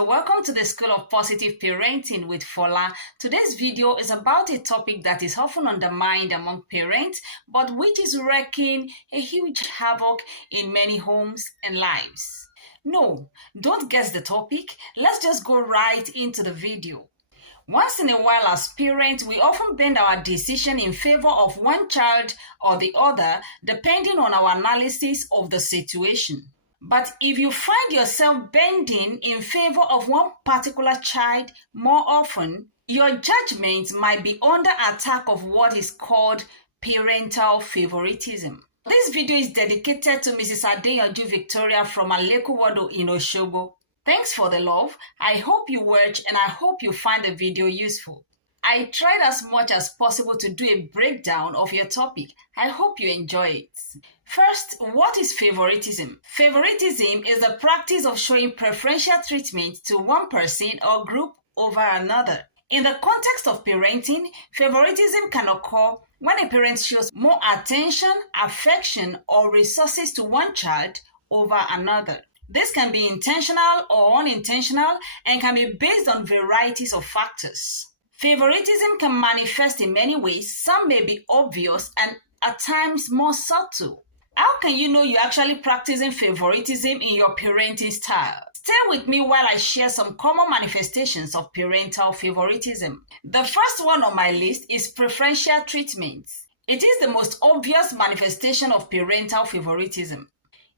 you're welcome to the School of Positive Parenting with Fola. Today's video is about a topic that is often undermined among parents, but which is wreaking a huge havoc in many homes and lives. No, don't guess the topic. Let's just go right into the video. Once in a while as parents, we often bend our decision in favor of one child or the other, depending on our analysis of the situation. But if you find yourself bending in favor of one particular child more often, your judgment might be under attack of what is called parental favoritism. This video is dedicated to Mrs. Adeniyi Victoria from Alekuwodo in Osogbo. Thanks for the love. I hope you watch and I hope you find the video useful. I tried as much as possible to do a breakdown of your topic. I hope you enjoy it. First, what is favoritism? Favoritism is the practice of showing preferential treatment to one person or group over another. In the context of parenting, favoritism can occur when a parent shows more attention, affection, or resources to one child over another. This can be intentional or unintentional and can be based on varieties of factors. Favoritism can manifest in many ways. Some may be obvious and at times more subtle. How can you know you're actually practicing favoritism in your parenting style? Stay with me while I share some common manifestations of parental favoritism. The first one on my list is preferential treatment. It is the most obvious manifestation of parental favoritism.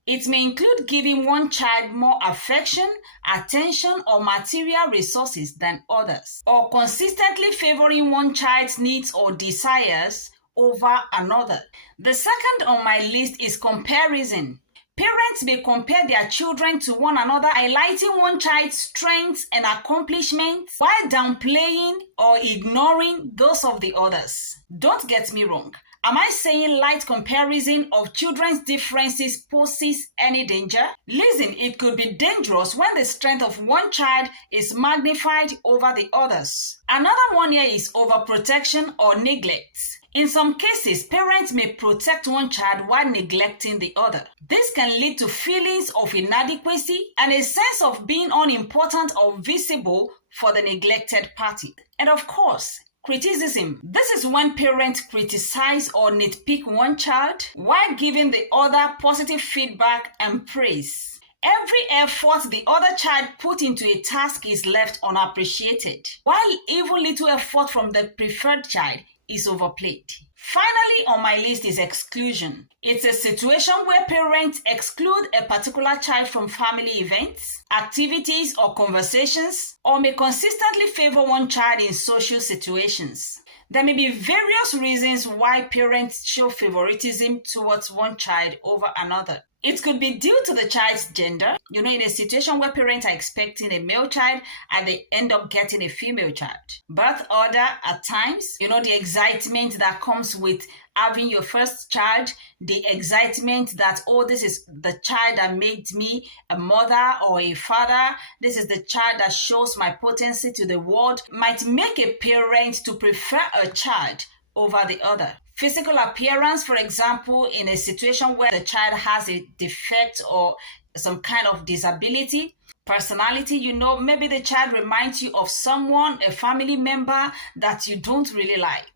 It may include giving one child more affection, attention, or material resources than others, or consistently favoring one child's needs or desires over another. The second on my list is comparison. Parents may compare their children to one another, highlighting one child's strengths and accomplishments while downplaying or ignoring those of the others. Don't get me wrong. Am I saying light comparison of children's differences poses any danger? Listen, it could be dangerous when the strength of one child is magnified over the others. Another one here is overprotection or neglect. In some cases, parents may protect one child while neglecting the other. This can lead to feelings of inadequacy and a sense of being unimportant or visible for the neglected party. And of course, criticism. This is when parents criticize or nitpick one child while giving the other positive feedback and praise. Every effort the other child put into a task is left unappreciated, while even little effort from the preferred child is overplayed. Finally on my list is exclusion. It's a situation where parents exclude a particular child from family events, activities, or conversations, or may consistently favor one child in social situations. There may be various reasons why parents show favoritism towards one child over another. It could be due to the child's gender. In a situation where parents are expecting a male child and they end up getting a female child. Birth order at times, the excitement that comes with having your first child, the excitement that, oh, this is the child that made me a mother or a father, this is the child that shows my potency to the world, might make a parent to prefer a child over the other. Physical appearance, for example, in a situation where the child has a defect or some kind of disability. Personality, maybe the child reminds you of someone, a family member that you don't really like.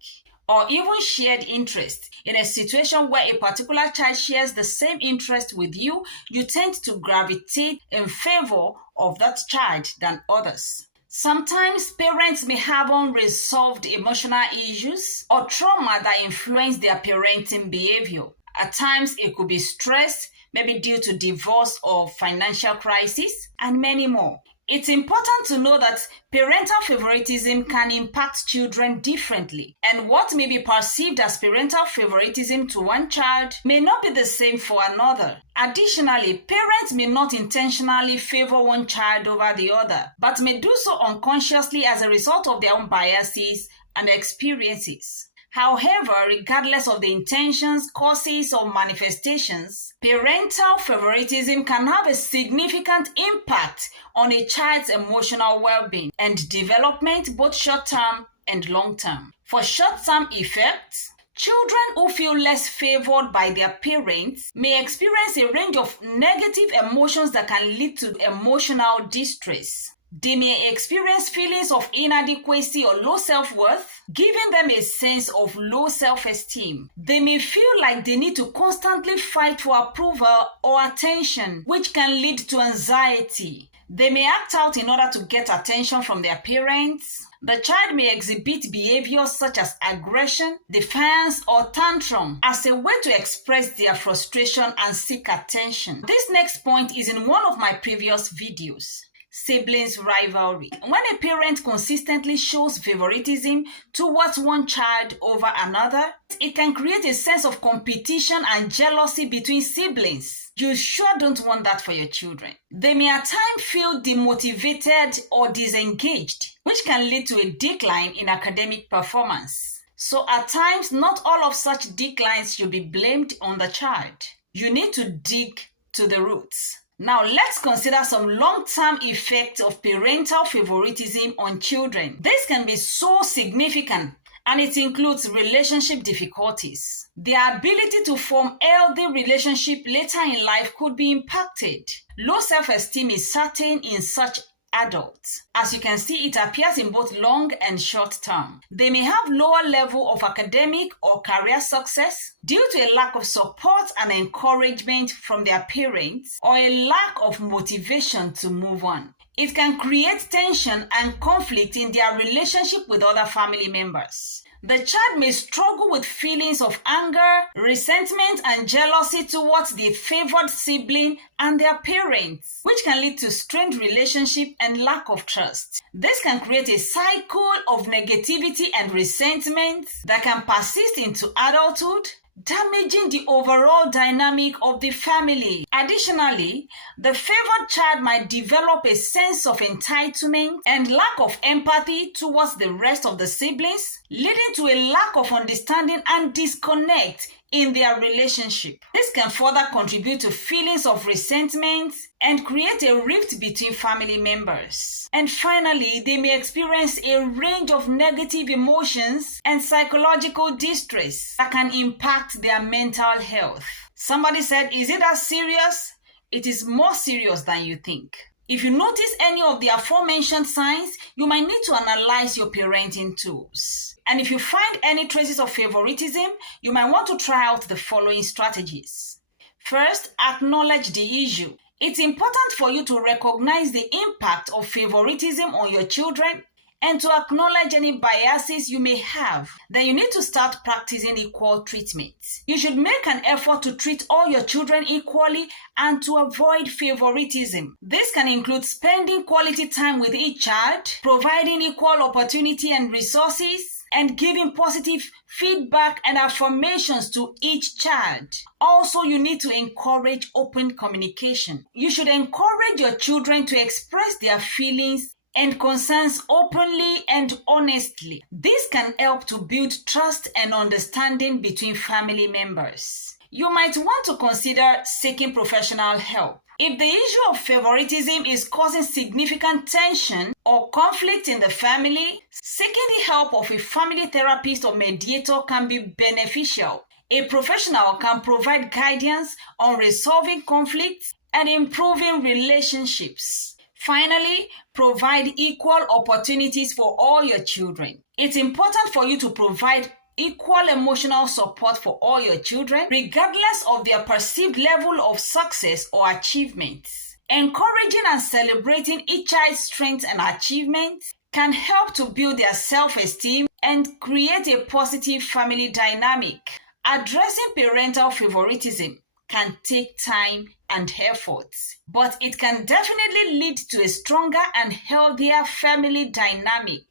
Or even shared interest. In a situation where a particular child shares the same interest with you, you tend to gravitate in favor of that child than others. Sometimes parents may have unresolved emotional issues or trauma that influence their parenting behavior. At times, it could be stress, maybe due to divorce or financial crisis, and many more. It's important to know that parental favoritism can impact children differently, and what may be perceived as parental favoritism to one child may not be the same for another. Additionally, parents may not intentionally favor one child over the other, but may do so unconsciously as a result of their own biases and experiences. However, regardless of the intentions, causes, or manifestations, parental favoritism can have a significant impact on a child's emotional well-being and development, both short-term and long-term. For short-term effects, children who feel less favored by their parents may experience a range of negative emotions that can lead to emotional distress. They may experience feelings of inadequacy or low self-worth, giving them a sense of low self-esteem. They may feel like they need to constantly fight for approval or attention, which can lead to anxiety. They may act out in order to get attention from their parents. The child may exhibit behaviors such as aggression, defiance, or tantrum as a way to express their frustration and seek attention. This next point is in one of my previous videos. Siblings rivalry. When a parent consistently shows favoritism towards one child over another, it can create a sense of competition and jealousy between siblings. You sure don't want that for your children. They may at times feel demotivated or disengaged, which can lead to a decline in academic performance. So at times, not all of such declines should be blamed on the child. You need to dig to the roots. Now let's consider some long-term effects of parental favoritism on children. This can be so significant, and it includes relationship difficulties. Their ability to form healthy relationships later in life could be impacted. Low self-esteem is certain in such adults. As you can see, it appears in both long and short term. They may have lower level of academic or career success due to a lack of support and encouragement from their parents or a lack of motivation to move on. It can create tension and conflict in their relationship with other family members. The child may struggle with feelings of anger, resentment, and jealousy towards the favored sibling and their parents, which can lead to strained relationship and lack of trust. This can create a cycle of negativity and resentment that can persist into adulthood, damaging the overall dynamic of the family. Additionally, the favored child might develop a sense of entitlement and lack of empathy towards the rest of the siblings, leading to a lack of understanding and disconnect in their relationship. This can further contribute to feelings of resentment and create a rift between family members. And finally, they may experience a range of negative emotions and psychological distress that can impact their mental health. Somebody said, "Is it as serious?" It is more serious than you think. If you notice any of the aforementioned signs, you might need to analyze your parenting tools. And if you find any traces of favoritism, you might want to try out the following strategies. First, acknowledge the issue. It's important for you to recognize the impact of favoritism on your children and to acknowledge any biases you may have. Then you need to start practicing equal treatment. You should make an effort to treat all your children equally and to avoid favoritism. This can include spending quality time with each child, providing equal opportunity and resources, and giving positive feedback and affirmations to each child. Also, you need to encourage open communication. You should encourage your children to express their feelings and concerns openly and honestly. This can help to build trust and understanding between family members. You might want to consider seeking professional help. If the issue of favoritism is causing significant tension or conflict in the family, seeking the help of a family therapist or mediator can be beneficial. A professional can provide guidance on resolving conflicts and improving relationships. Finally, provide equal opportunities for all your children. It's important for you to provide equal emotional support for all your children, regardless of their perceived level of success or achievements. Encouraging and celebrating each child's strengths and achievements can help to build their self-esteem and create a positive family dynamic. Addressing parental favoritism can take time and effort, but it can definitely lead to a stronger and healthier family dynamic.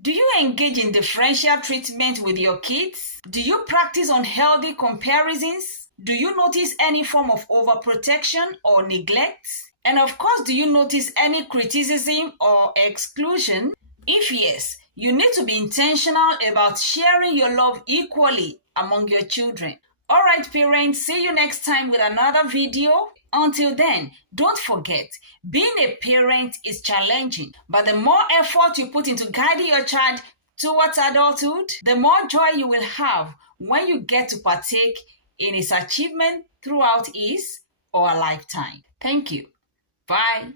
Do you engage in differential treatment with your kids? Do you practice unhealthy comparisons? Do you notice any form of overprotection or neglect? And of course, do you notice any criticism or exclusion? If yes, you need to be intentional about sharing your love equally among your children. All right, parents, see you next time with another video. Until then, don't forget, being a parent is challenging, but the more effort you put into guiding your child towards adulthood, the more joy you will have when you get to partake in his achievement throughout his or a lifetime. Thank you. Bye.